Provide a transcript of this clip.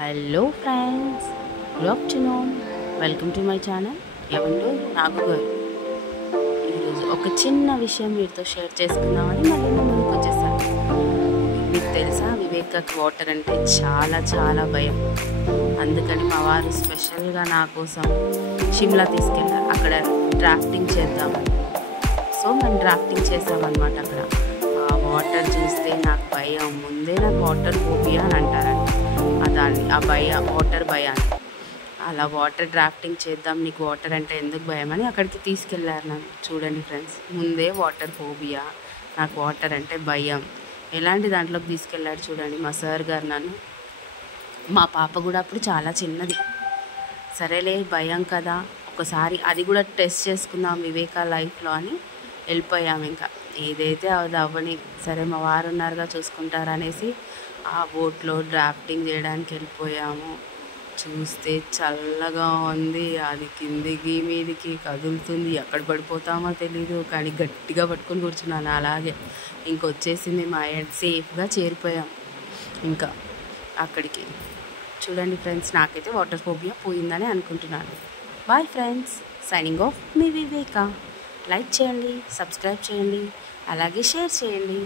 Hello friends, good afternoon. Welcome to my channel ఎవరు నాగు గారు. ఈరోజు ఒక చిన్న విషయం మీతో షేర్ చేసుకుందామని మళ్ళీ నేను ముందుకు వచ్చేసాను. మీకు తెలుసా, వివేకకి వాటర్ అంటే చాలా చాలా భయం. అందుకని మా వారు స్పెషల్గా నా కోసం షిమ్లా తీసుకెళ్ళారు. అక్కడ డ్రాఫ్టింగ్ చేద్దామని. సో మేము డ్రాఫ్టింగ్ చేసామన్నమాట. అక్కడ ఆ వాటర్ చూస్తే నాకు భయం. ముందే నాకు వాటర్ ఫోబియా అని అంటారంట. దాన్ని ఆ వాటర్ భయాన్ని అలా వాటర్ డ్రాఫ్టింగ్ చేద్దాం, నీకు వాటర్ అంటే ఎందుకు భయం అని అక్కడికి తీసుకెళ్ళారు నన్ను. చూడండి ఫ్రెండ్స్, ముందే వాటర్ ఫోబియా, నాకు వాటర్ అంటే భయం, ఎలాంటి దాంట్లోకి తీసుకెళ్ళాడు చూడండి మా సార్ గారు నన్ను. మా పాప కూడా అప్పుడు చాలా చిన్నది. సరేలే, భయం కదా, ఒకసారి అది కూడా టెస్ట్ చేసుకుందాం వివేకా లైఫ్లో అని వెళ్ళిపోయాము. ఇంకా ఏదైతే అది అవ్వని, సరే మా వారు ఉన్నారుగా చూసుకుంటారనేసి ఆ బోట్లో డ్రాఫ్టింగ్ చేయడానికి వెళ్ళిపోయాము. చూస్తే చల్లగా ఉంది, అది కిందికి మీదికి కదులుతుంది, ఎక్కడ పడిపోతామో తెలీదు. కానీ గట్టిగా పట్టుకొని కూర్చున్నాను అలాగే. ఇంకొచ్చేసింది మా సేఫ్గా చేరిపోయాం ఇంకా అక్కడికి. చూడండి ఫ్రెండ్స్, నాకైతే వాటర్ ఫోబియా పోయిందని అనుకుంటున్నాను. బాయ్ ఫ్రెండ్స్, సైనింగ్ ఆఫ్ మీ వివేక. లైక్ చేయండి, సబ్స్క్రైబ్ చేయండి, అలాగే షేర్ చేయండి.